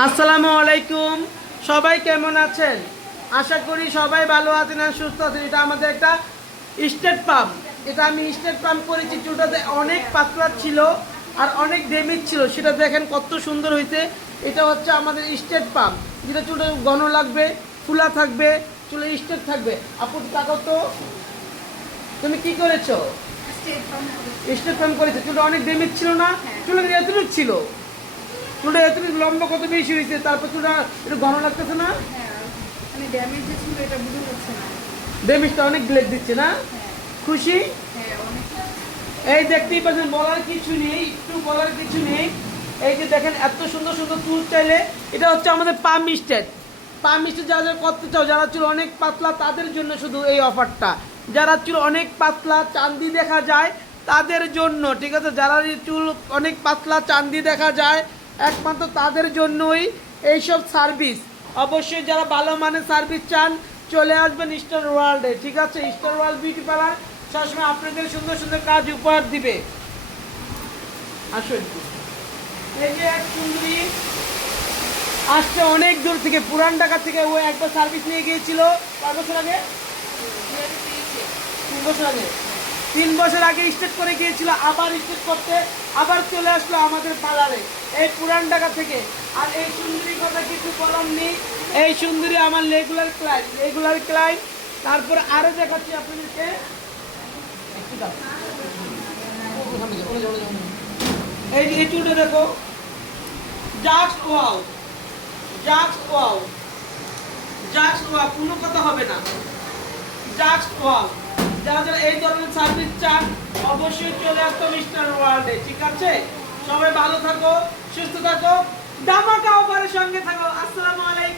আসসালামু আলাইকুম। সবাই কেমন আছেন? আশা করি সবাই ভালো আছেন আর সুস্থ আছেন। এটা আমাদের একটা স্টেট পাম্প। এটা আমি স্টেট পাম্প করেছি। চুলটাতে অনেক পাতলা ছিল আর অনেক ড্যামেজ ছিল, সেটা দেখেন কত সুন্দর হয়েছে। এটা হচ্ছে আমাদের স্টেট পাম্প, যেটা চুলটা ঘন লাগবে, ফুলা থাকবে, চুলে স্টেট থাকবে। আপু তাকাও তো, তুমি কি করেছো? স্টেট পাম্প করেছো। চুলটা অনেক ড্যামেজ ছিল না? চুলে এতটুকু ছিল, চুলটা এতটুকু লম্বা কত বেশি হয়েছে, তারপর চুলটা একটু ঘন লাগতেছে না? ড্যামেজটা অনেক গ্লেজ দিচ্ছে না? খুশি? এই দেখতেই পাচ্ছেন, বলার কিছু নেই, একটু বলার কিছু নেই। এই যে দেখেন এত সুন্দর সুন্দর চুল চাইলে, এটা হচ্ছে আমাদের পাম্প স্টেট। পাম্প স্টেট যারা যারা করতে চাও, যারা চুল অনেক পাতলা তাদের জন্য শুধু এই অফারটা। যারা চুল অনেক পাতলা চান্দি দেখা যায় তাদের জন্য, ঠিক আছে? যারা চুল অনেক পাতলা চান্দি দেখা যায় একমাত্র তাদের জন্যই এইসব সার্ভিস। অবশ্যই যারা ভালো মানের সার্ভিস চান চলে আসবেন স্টার ওয়ার্ল্ডে, ঠিক আছে? স্টার ওয়ার্ল্ড বিউটি পার্লার সবসময় আপনাদের সুন্দর সুন্দর কাজ উপহার দিবে। আসুন। এই যে এক সুন্দরী আসছে অনেক দূর থেকে, পুরান ঢাকা থেকে। ও একবার সার্ভিস নিয়ে গিয়েছিল কয় বছর আগে? 3 বছর আগে। 3 বছর আগে স্টেট করে গিয়েছিল, আবার স্টেট করতে আবার চলে আসলো আমাদের পার্লারে এই পুরান ঢাকা থেকে। আর এই সুন্দরী কথা কিছু বলার নেই, এই সুন্দরী আমার রেগুলার ক্লায়েন্ট। তারপর আরো দেখাচ্ছি আপনাদেরকে, এই যে এই চুলটা দেখো, just wow, just wow, just wow, কোনো কথা হবে না, জাস্ট ওয়াও। যারা যারা এই ধরনের সার্ভিস চান অবশ্যই চলে আসতো মিস্টার ওয়ার্ল্ডে, ঠিক আছে? সবাই ভালো থাকো, সুস্থ থাকো, ধামাকা অফারের সঙ্গে থাকো। আসসালামু আলাইকুম।